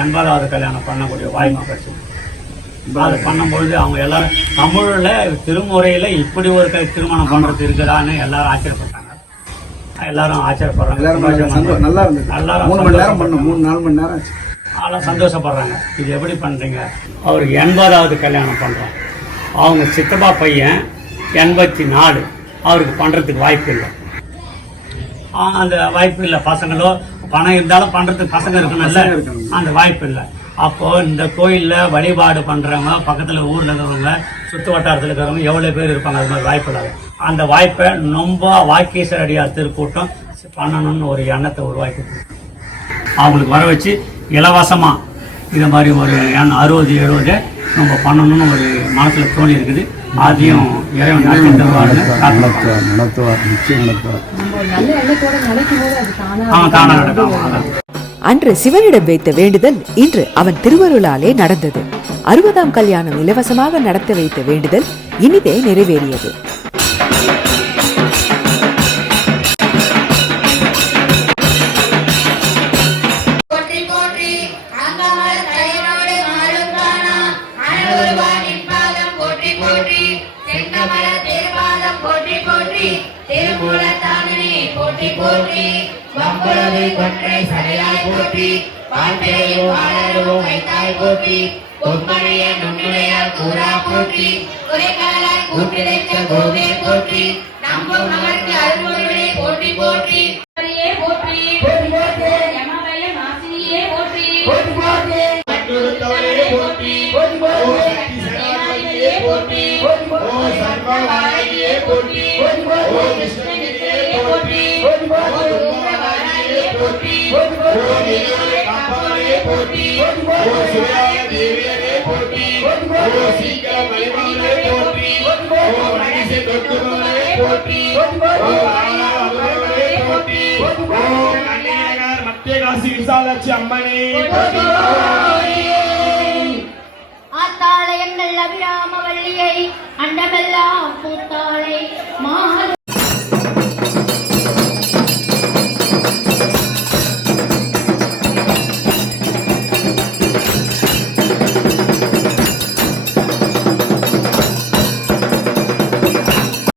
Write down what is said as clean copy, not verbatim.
80வது கல்யாணம் பண்ணக்கூடிய வாய்ப்பு கிடைச்சது. அது பண்ணும்பொழுது அவங்க எல்லாரும் தமிழில் திருமுறையில் இப்படி ஒரு திருமணம் பண்ணுறது இருக்குதான்னு எல்லாரும் ஆச்சரியப்பட்டாங்க. எல்லாரும் ஆச்சரியப்படுறாங்க. நல்லா இருந்தது. எல்லாரும் 3 மணி நேரம் பண்ணோம், 3-4 மணி நேரம் ஆச்சு. அதெல்லாம் சந்தோஷப்படுறாங்க. இது எப்படி பண்ணுறீங்க? அவருக்கு 80வது கல்யாணம் பண்ணுறோம். அவங்க சித்தப்பா பையன் 84, அவருக்கு பண்ணுறதுக்கு வாய்ப்பு இல்லை. அந்த வாய்ப்பு இல்லை. பசங்களோ பணம் இருந்தாலும் பண்ணுறதுக்கு பசங்க இருக்கணும்ல, அந்த வாய்ப்பு இல்லை. அப்போது இந்த கோயிலில் வழிபாடு பண்ணுறவங்க, பக்கத்தில் ஊரில் இருக்கிறவங்க, சுற்று வட்டாரத்தில் இருக்கிறவங்க எவ்வளோ பேர் இருப்பாங்க. அது மாதிரி வாய்ப்பு இல்லாத அந்த வாய்ப்பை ரொம்ப வாக்கீஸ்வர அடியார் திருக்கூட்டம் பண்ணணும்னு ஒரு எண்ணத்தை உருவாக்கி அவங்களுக்கு வர வச்சு இலவசமாக இதை மாதிரி ஒரு 60-70 நம்ம பண்ணணும்னு ஒரு மனசில் தோணி இருக்குது. அதையும் இறைவன் நடத்துவார், நிச்சயம் நடத்துவார். தானாக நடக்கும். அன்று சிவனிடம் வைத்த வேண்டுதல் இன்று அவன் திருவருளாலே நடந்தது. 60ஆம் கல்யாணம் இலவசமாக நடத்த வைத்த வேண்டுதல் இனிதே நிறைவேறியது. ஆத்தாளையங்கள் அபிராம வள்ளியை அண்டமெல்லாம் பூத்தாளை